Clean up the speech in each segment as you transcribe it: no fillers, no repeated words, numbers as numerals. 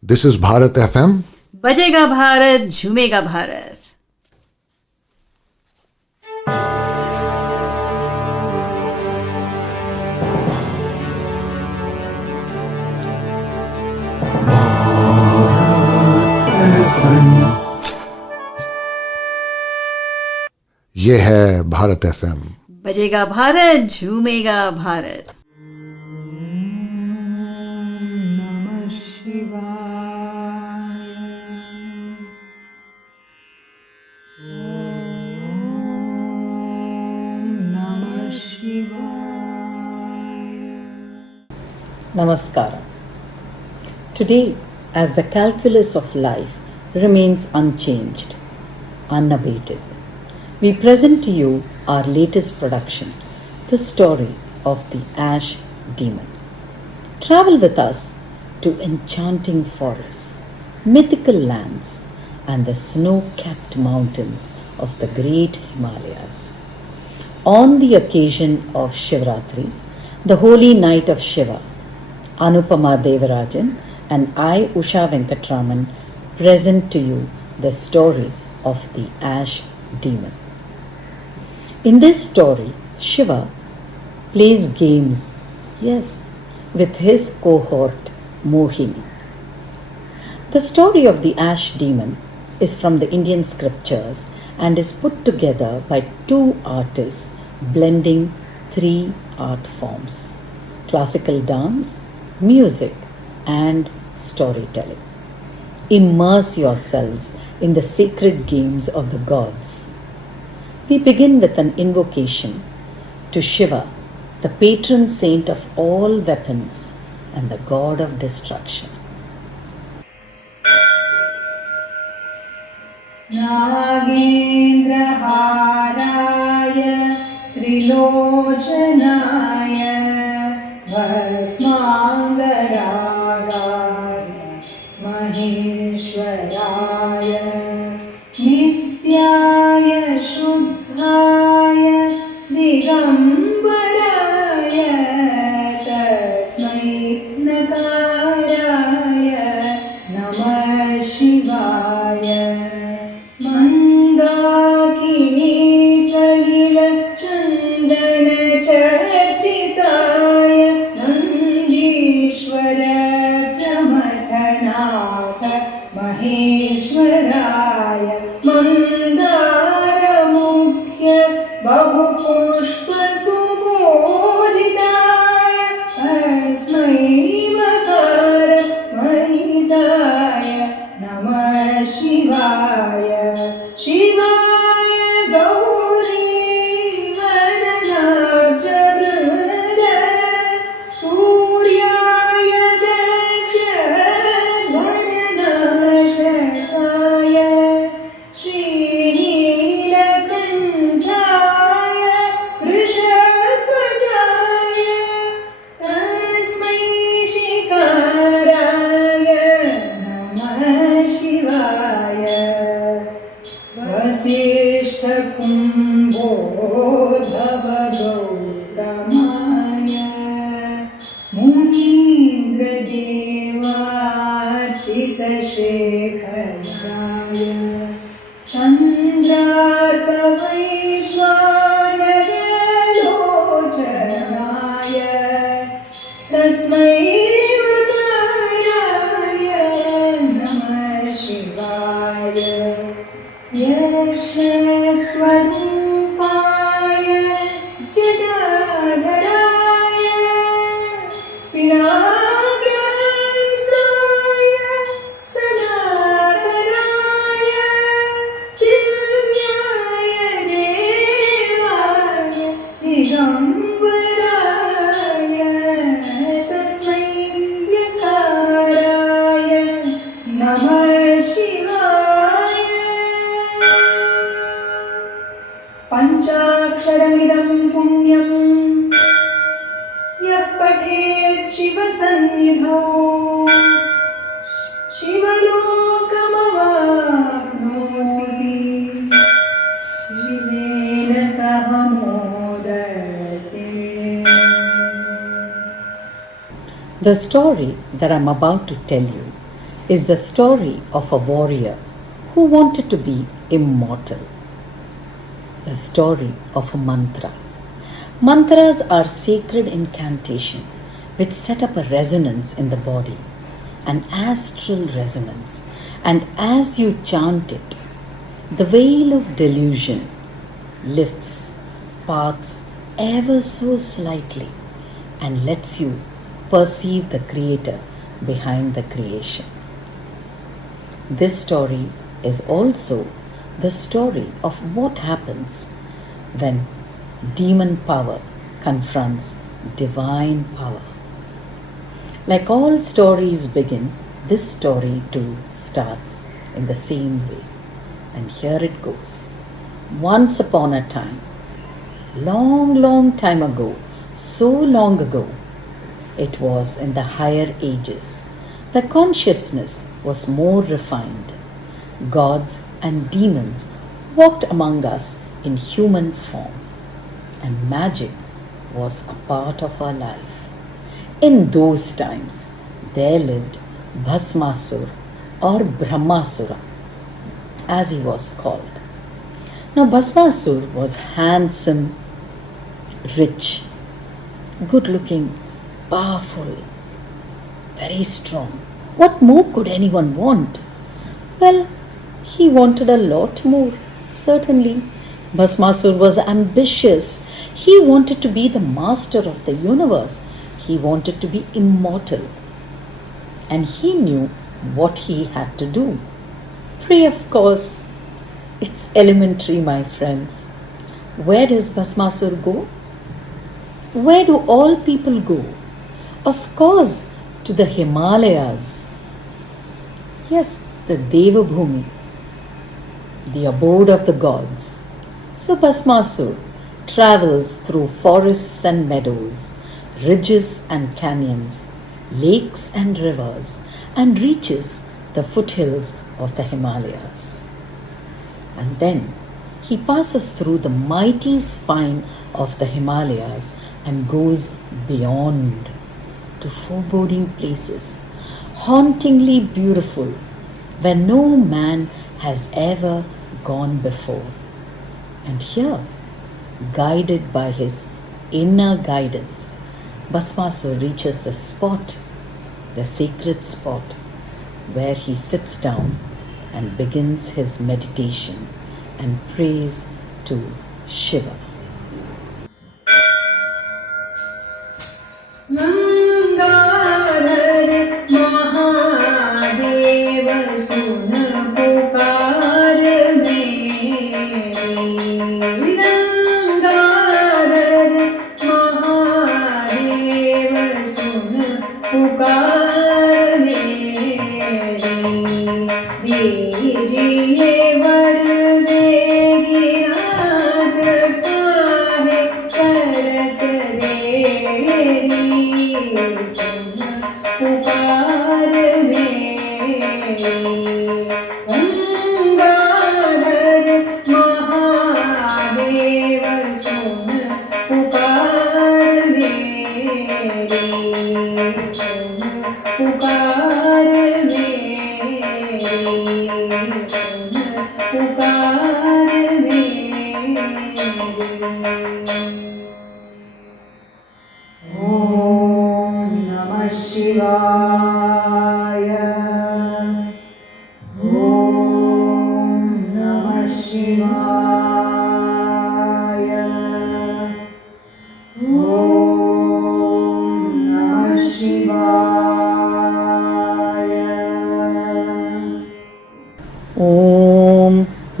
This is Bharat FM. बजेगा भारत, झूमेगा भारत. ये है भारत FM. बजेगा Bharat, झूमेगा Bharat. Namaskara. Today, as the calculus of life remains unchanged, unabated, we present to you our latest production, the story of the Ash Demon. Travel with us to enchanting forests, mythical lands, and the snow-capped mountains of the great Himalayas. On the occasion of Shivratri, the holy night of Shiva, Anupama Devarajan and I, Usha Venkatraman, present to you the story of the Ash Demon. In this story, Shiva plays games, yes, with his cohort Mohini. The story of the Ash Demon is from the Indian scriptures and is put together by two artists blending three art forms: classical dance, music, and storytelling. Immerse yourselves in the sacred games of the gods. We begin with an invocation to Shiva, the patron saint of all weapons and the god of destruction. Nagendra हाराय त्रिलोचनाय भस्माङ्गरागाय महेश्वराय नित्याय शुद्धाय दिगम्बराय तस्मै नकाराय नमः शिवाय चर्चिताय नन्दीश्वर प्रमथनाथ महेश्वराय मन्दारमुख्य बहुपुष्पसुपूजिताय अस्मै मकार महिताय नमः शिवाय शिवाय गौरी वरदार्चवृन्द सूर्याय दक्षध्वरनाशकाय श्रीनीलकण्ठाय वृषध्वजाय तस्मै शिकाराय नमः शिवाय वसिष्ठकुम्भोद्धवगौतमाय मुनीन्द्रदेवार्चितशेखराय चन्द्रार्कवैश्वानरलोचनाय तस्मै वकाराय नमः शिवाय यशस्वरूपाय जटाधराय पिनाकहस्ताय सदाधराय दिव्याय देवाय दिगम्बराय तस्मै यकाराय नमः शिवाय पञ्चाक्षरमिदं पुण्यं यः पठेत् शिवसन्निधौ शिवलोकमवाप्नोति शिवेन सह मोदते. The story that I'm about to tell you is the story of a warrior who wanted to be immortal. The story of a mantra. Mantras are sacred incantation which set up a resonance in the body, an astral resonance, and as you chant it, the veil of delusion lifts, parts ever so slightly, and lets you perceive the Creator behind the creation. This story is also the story of what happens when demon power confronts divine power. Like all stories begin, this story too starts in the same way. And here it goes. Once upon a time, long time ago, so long ago, it was in the higher ages, where consciousness was more refined. Gods and demons walked among us in human form, and magic was a part of our life. In those times, there lived Bhasmasur or Brahmasura, as he was called. Now, Bhasmasur was handsome, rich, good-looking, powerful, very strong. What more could anyone want? Well, he wanted a lot more, certainly. Bhasmasur was ambitious. He wanted to be the master of the universe. He wanted to be immortal. And he knew what he had to do. Pray, of course. It's elementary, my friends. Where does Bhasmasur go? Where do all people go? Of course, to the Himalayas. Yes, the Devabhumi, the abode of the gods. So Bhasmasur travels through forests and meadows, ridges and canyons, lakes and rivers, and reaches the foothills of the Himalayas. And then he passes through the mighty spine of the Himalayas and goes beyond to foreboding places, hauntingly beautiful, where no man has ever gone before. And here, guided by his inner guidance, Bhasmasur reaches the spot, the sacred spot, where he sits down and begins his meditation and prays to Shiva.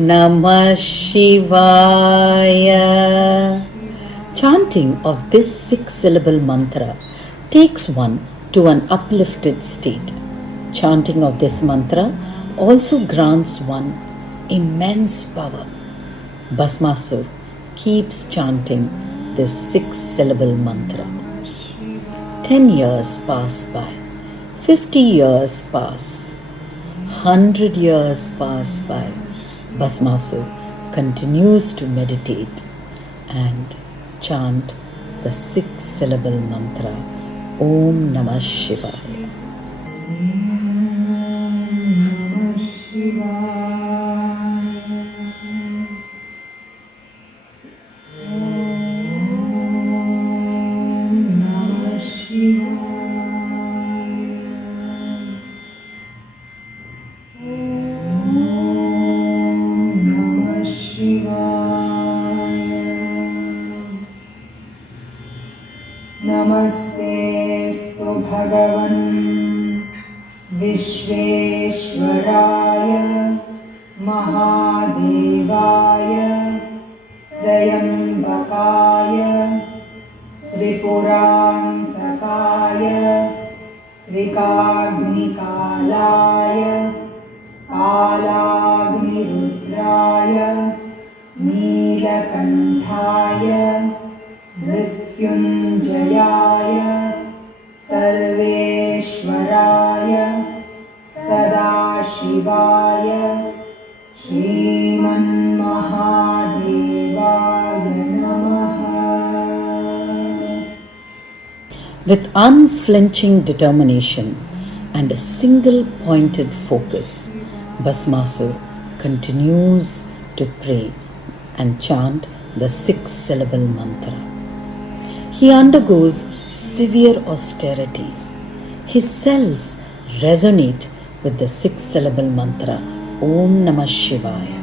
Namah Shivaya. Chanting of this 6-syllable mantra takes one to an uplifted state. Chanting of this mantra also grants one immense power. Bhasmasur keeps chanting this 6-syllable mantra. 10 years pass by, 50 years pass, 100 years pass by. Bhasmasur continues to meditate and chant the 6-syllable mantra Om Namah Shivaya. नमस्तेऽस्तु भगवन् विश्वेश्वराय महादेवाय त्र्यम्बकाय त्रिपुरान्तकाय त्रिकाग्निकालाय कालाग्निरुद्राय नीलकण्ठाय मृत्युञ्जयाय सर्वेश्वराय सदाशिवाय श्रीमन्महादेवाय नमः. With unflinching determination and a single-pointed focus, Bhasmasur continues to pray and chant the 6-syllable mantra. He undergoes severe austerities. His cells resonate with the 6-syllable mantra Om Namah Shivaya.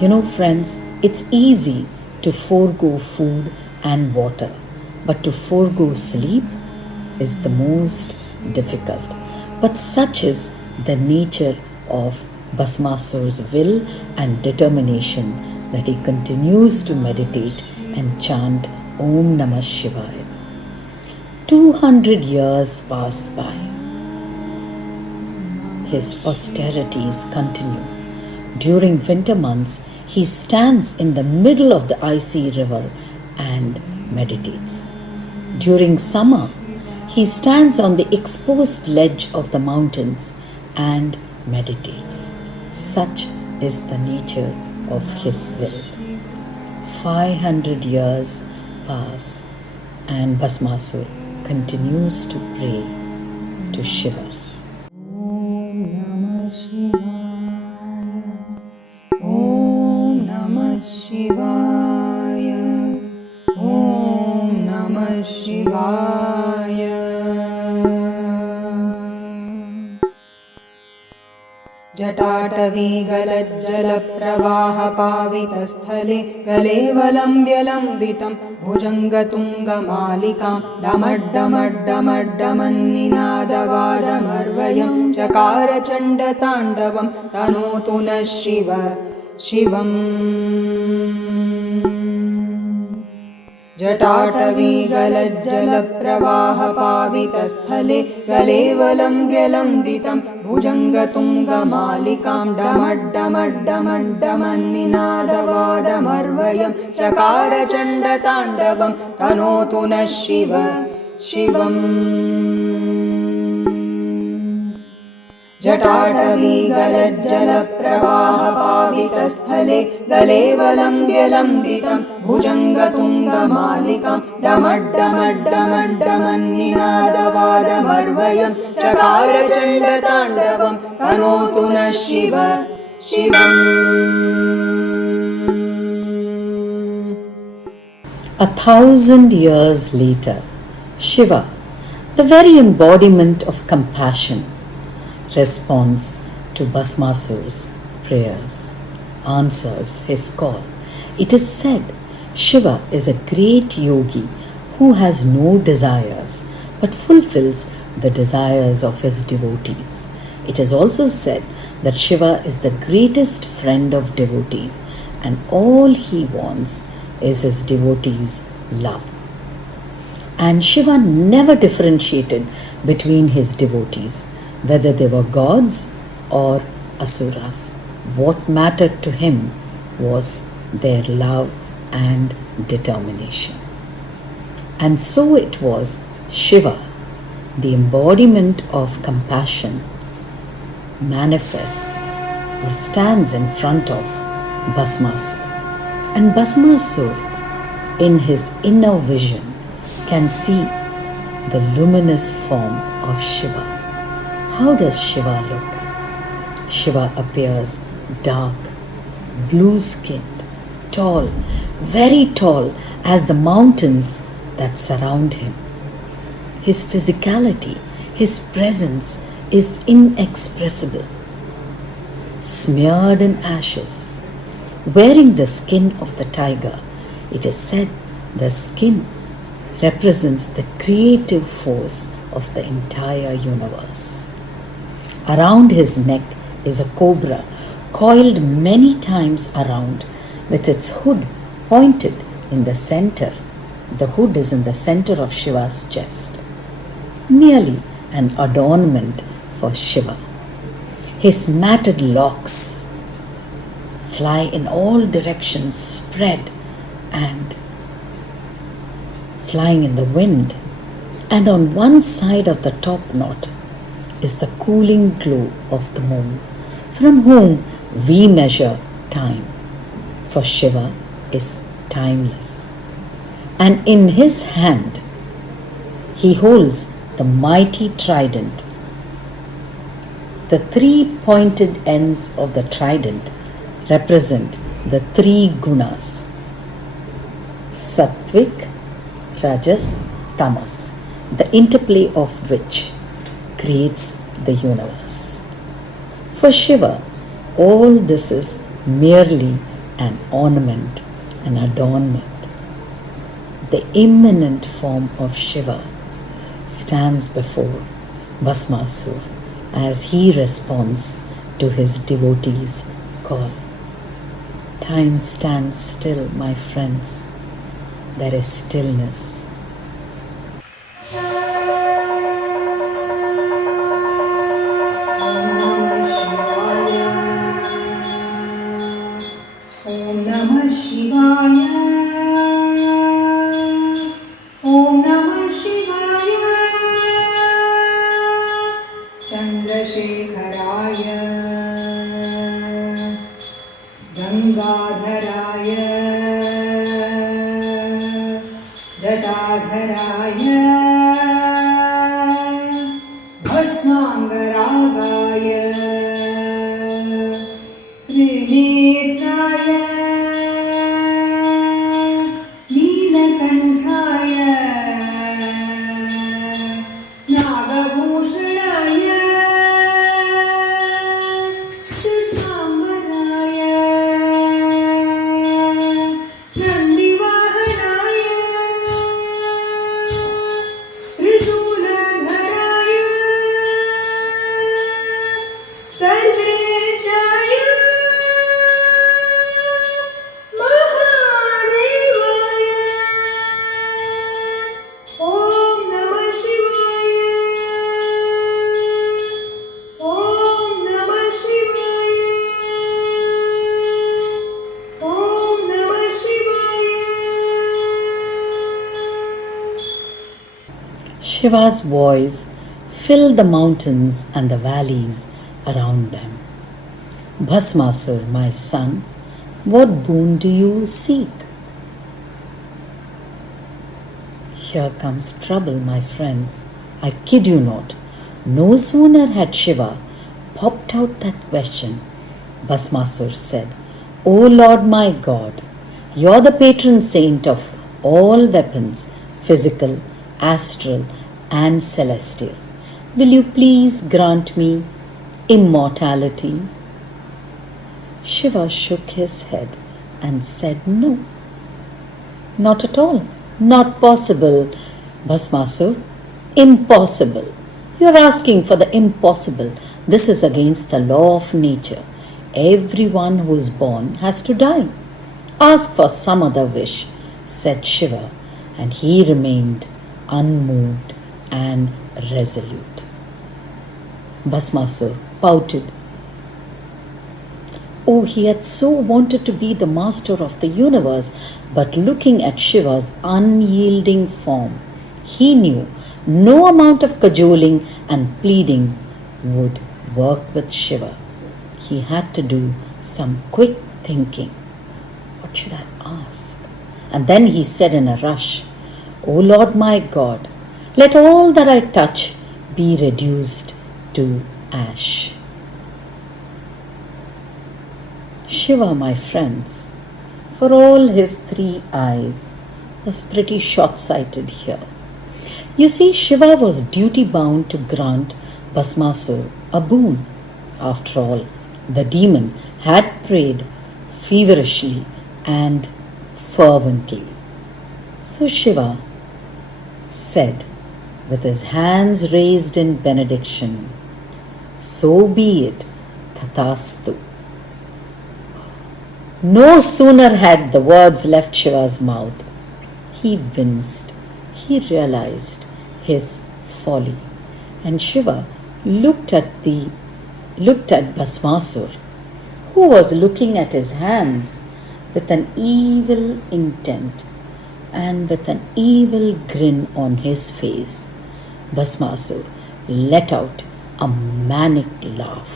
You know, friends, it's easy to forego food and water, but to forego sleep is the most difficult. But such is the nature of Bhasmasur's will and determination that he continues to meditate and chant Om Namah Shivaya. 200 years pass by. His austerities continue. During winter months, he stands in the middle of the icy river and meditates. During summer, he stands on the exposed ledge of the mountains and meditates. Such is the nature of his will. 500 years pass and Bhasmasur continues to pray to Shiva. Om Namah Shivaya. Om Namah Shivaya. Om Namah Shivaya. जटाटवी गलज्जलप्रवाहपावितस्थले गलेवलम्ब्यलम्बितं भुजङ्गतुङ्गमालिकां डमड्डमड्डमड्डमन्निनादवारमर्वयं चकारचण्डताण्डवं तनोतु नः शिवम्. जटाटवी गलज्जलप्रवाहपावितस्थले गलेवलम्ब्यलम्बितं भुजङ्गतुङ्गमालिकां डमड्डमड्डमड्डमन्निनादवादमर्वयं चकारचण्डताण्डवं तनोतु नः शिवम्. जटाटवी गलज्जलप्रवाहपावितस्थले गलेवलम्ब्यलम्बितं भुजङ्गतुङ्गमालिकां डमड्डमड्डमड्डमन्निनादवादमर्वयं चकारचण्डताण्डवं तनोतु नः शिवम्. 1,000 years later, Shiva, the very embodiment of compassion, responds to Bhasmasur's prayers, answers his call. It is said Shiva is a great yogi who has no desires but fulfills the desires of his devotees. It is also said that Shiva is the greatest friend of devotees and all he wants is his devotees' love. And Shiva never differentiated between his devotees, whether they were gods or asuras. What mattered to him was their love and determination. And so it was Shiva, the embodiment of compassion, manifests or stands in front of Bhasmasur. And Bhasmasur, in his inner vision, can see the luminous form of Shiva. How does Shiva look? Shiva appears dark, blue-skinned, tall, very tall as the mountains that surround him. His physicality, his presence is inexpressible. Smeared in ashes, wearing the skin of the tiger, it is said the skin represents the creative force of the entire universe. Around his neck is a cobra coiled many times around with its hood pointed in the center. The hood is in the center of Shiva's chest, merely an adornment for Shiva. His matted locks fly in all directions, spread and flying in the wind, and on one side of the top knot is the cooling glow of the moon, from whom we measure time, for Shiva is timeless. And in his hand he holds the mighty trident. The three pointed ends of the trident represent the three gunas: Sattvic, Rajas, Tamas, the interplay of which creates the universe. For Shiva, all this is merely an ornament, an adornment. The immanent form of Shiva stands before Bhasmasur as he responds to his devotees' call. Time stands still, my friends. There is stillness. Shiva's voice filled the mountains and the valleys around them. Bhasmasur, my son, what boon do you seek? Here comes trouble, my friends. I kid you not. No sooner had Shiva popped out that question, Bhasmasur said, O Lord my God, you're the patron saint of all weapons, physical, astral, and celestial. Will you please grant me immortality? Shiva shook his head and said no. Not at all. Not possible, Bhasmasur. Impossible. You're asking for the impossible. This is against the law of nature. Everyone who is born has to die. Ask for some other wish, said Shiva, and he remained unmoved and resolute. Bhasmasur pouted. Oh, he had so wanted to be the master of the universe, but looking at Shiva's unyielding form, he knew no amount of cajoling and pleading would work with Shiva. He had to do some quick thinking. What should I ask? And then he said in a rush, O Lord my God, let all that I touch be reduced to ash. Shiva, my friends, for all his 3 eyes, was pretty short-sighted here. You see, Shiva was duty-bound to grant Bhasmasur a boon. After all, the demon had prayed feverishly and fervently. So Shiva said, with his hands raised in benediction, "So be it, Tathastu." No sooner had the words left Shiva's mouth, he winced. He realized his folly, and Shiva looked at Bhasmasur, who was looking at his hands with an evil intent and with an evil grin on his face. Bhasmasur let out a manic laugh.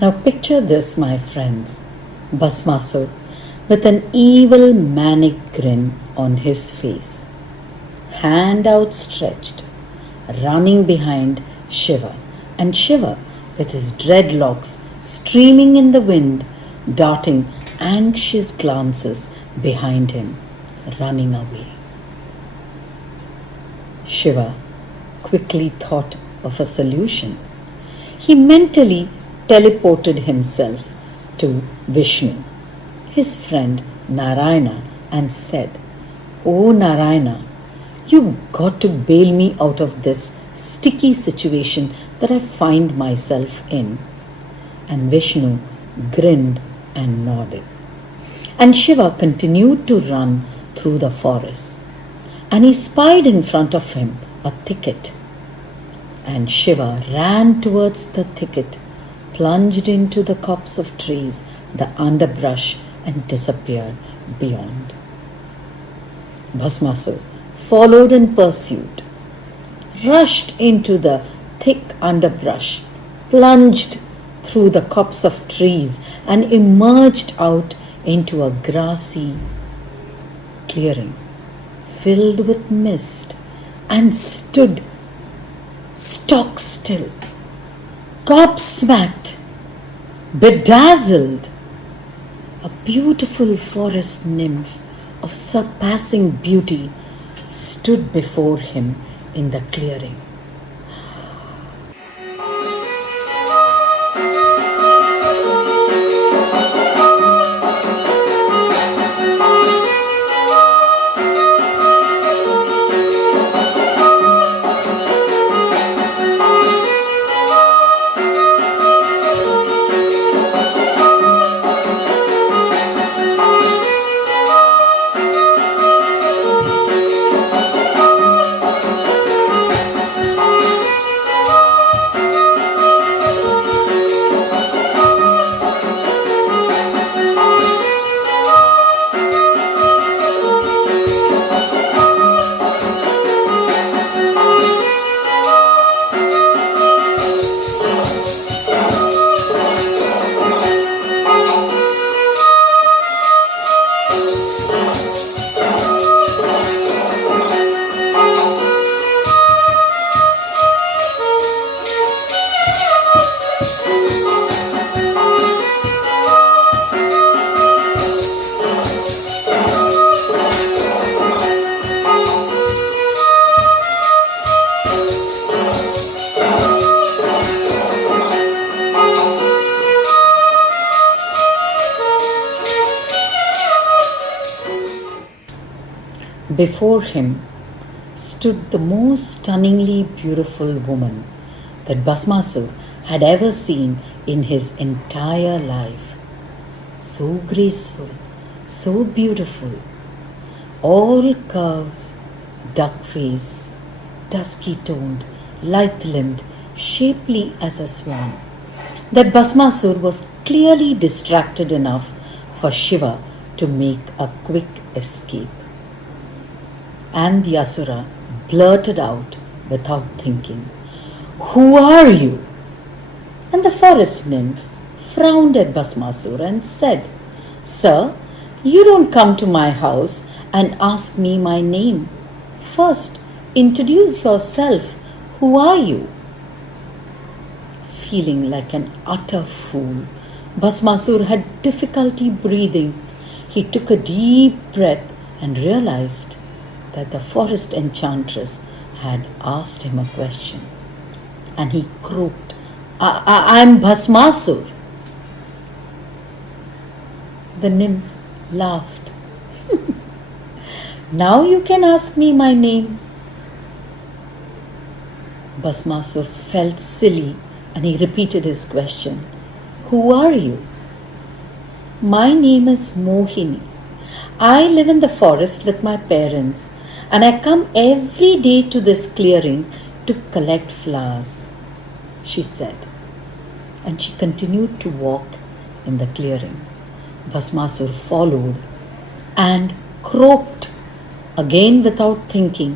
Now picture this, my friends. Bhasmasur with an evil manic grin on his face, hand outstretched, running behind Shiva, and Shiva with his dreadlocks streaming in the wind, darting anxious glances behind him, running away. Shiva quickly thought of a solution. He mentally teleported himself to Vishnu, his friend Narayana, and said, "Oh Narayana, you got to bail me out of this sticky situation that I find myself in." And Vishnu grinned and nodded. And Shiva continued to run through the forest. And he spied in front of him a thicket. And Shiva ran towards the thicket, plunged into the copse of trees, the underbrush, and disappeared beyond. Bhasmasur followed in pursuit, rushed into the thick underbrush, plunged through the copse of trees, and emerged out into a grassy clearing filled with mist, and stood stock still, gobsmacked, bedazzled. A beautiful forest nymph of surpassing beauty stood before him in the clearing. Before him stood the most stunningly beautiful woman that Bhasmasur had ever seen in his entire life. So graceful, so beautiful, all curves, duck face, dusky toned, lithe limbed, shapely as a swan, that Bhasmasur was clearly distracted enough for Shiva to make a quick escape. And the Asura blurted out without thinking, "Who are you?" And the forest nymph frowned at Bhasmasur and said, "Sir, you don't come to my house and ask me my name. First, introduce yourself. Who are you?" Feeling like an utter fool, Bhasmasur had difficulty breathing. He took a deep breath and realized that the forest enchantress had asked him a question. And he croaked, I'm Bhasmasur." The nymph laughed. "Now you can ask me my name." Bhasmasur felt silly and he repeated his question. "Who are you?" "My name is Mohini. I live in the forest with my parents and I come every day to this clearing to collect flowers," she said. And she continued to walk in the clearing. Bhasmasur followed and croaked again without thinking,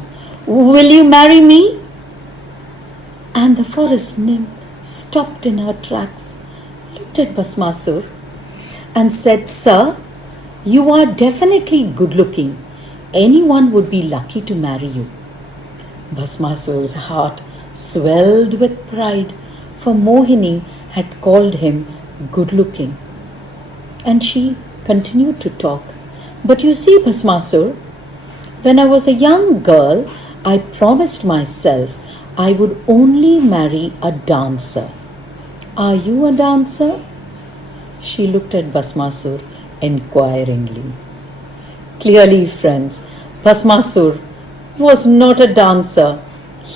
"Will you marry me?" And the forest nymph stopped in her tracks, looked at Bhasmasur and said, "Sir, you are definitely good looking. Anyone would be lucky to marry you." Bhasmasur's heart swelled with pride, for Mohini had called him good looking. And she continued to talk. "But you see, Bhasmasur, when I was a young girl, I promised myself I would only marry a dancer. Are you a dancer?" She looked at Bhasmasur inquiringly. Clearly, friends, Bhasmasur was not a dancer.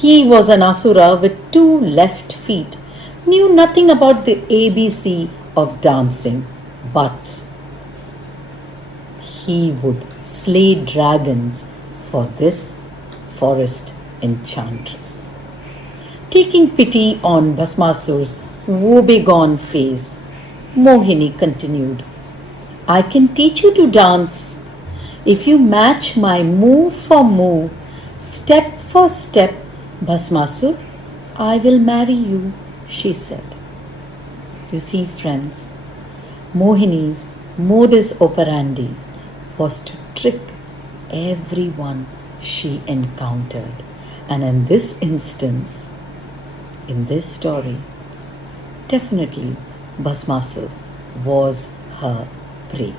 He was an asura with 2 left feet, knew nothing about the ABC of dancing, but he would slay dragons for this forest enchantress. Taking pity on Bhasmasur's woebegone face, Mohini continued, "I can teach you to dance. If you match my move for move, step for step, Bhasmasur, I will marry you," she said. You see, friends, Mohini's modus operandi was to trick everyone she encountered. And in this instance, in this story, definitely Bhasmasur was her prey.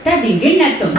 Tadinginnatum.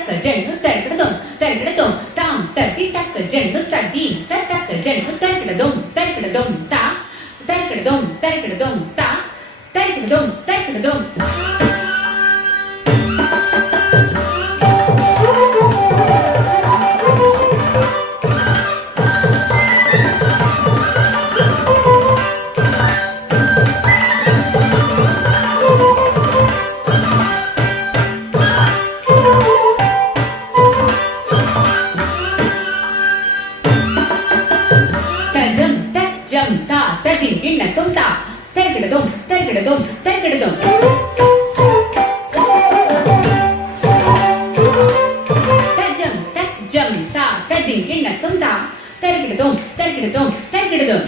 taka jenu tarkadum tarkadum tam tarki taka jenu tardi taka jenu tarkadum ta tarkadum ta tarkadum tarkadum tarkadum tajam ta tadinginnatum ta tarkadum tarkadum tarkadum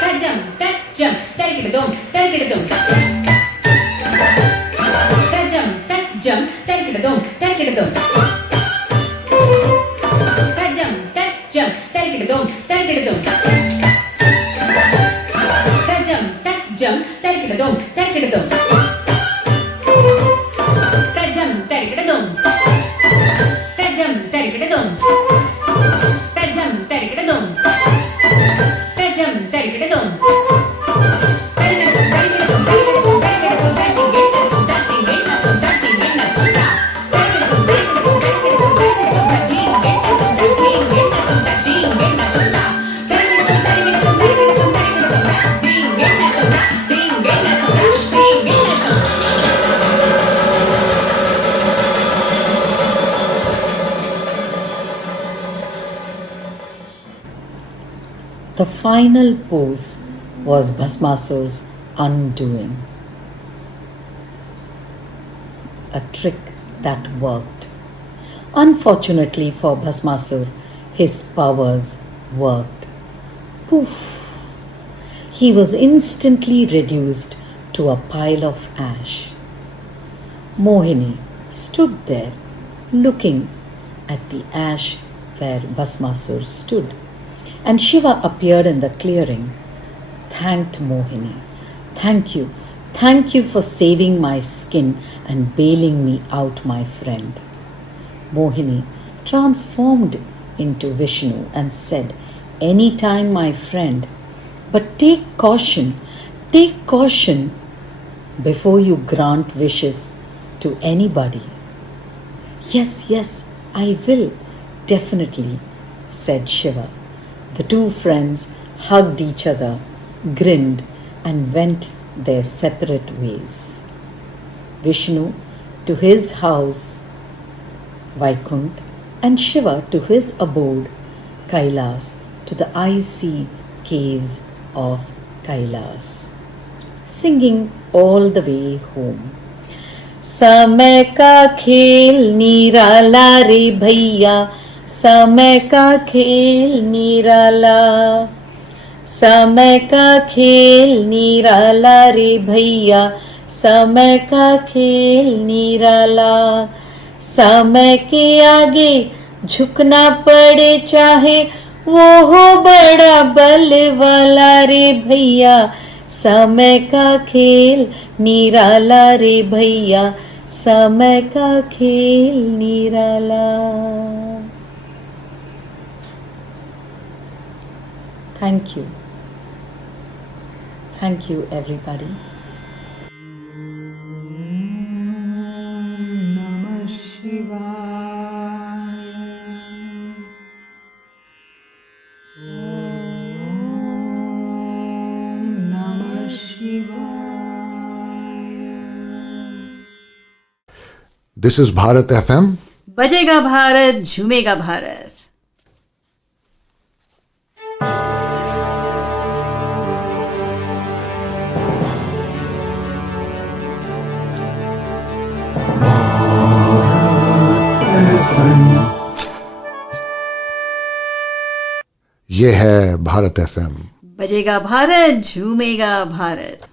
tajam tarkadum tarkadum tajam tarkadum tarkadum tarkadum tarkadum tajam tarkadum tarkadum tajam tarkadum tajam tarkadum tajam tarkadum tajam tarkadum The final pose was Bhasmasur's undoing. A trick that worked. Unfortunately for Bhasmasur, his powers worked. Poof! He was instantly reduced to a pile of ash. Mohini stood there looking at the ash where Bhasmasur stood. And Shiva appeared in the clearing, thanked Mohini. Thank you for saving my skin and bailing me out, my friend. Mohini transformed into Vishnu and said, anytime, my friend, but take caution before you grant wishes to anybody. Yes, I will, definitely, said Shiva. The two friends hugged each other, grinned, and went their separate ways. Vishnu to his house, Vaikunt, and Shiva to his abode, Kailas, to the icy caves of Kailas, singing all the way home. समय का खेल निराला रे भैया, समय का खेल निराला, समय का खेल निराला रे भैया, समय का खेल निराला, समय के आगे झुकना पड़े चाहे वो हो बड़ा बल वाला रे भैया, समय का खेल निराला रे भैया, समय का खेल निराला. Thank you everybody. Namah Shivaya. Namah Shivaya. This is Bharat FM. बजेगा भारत, झूमेगा भारत. ये है भारत FM. बजेगा भारत, झूमेगा भारत.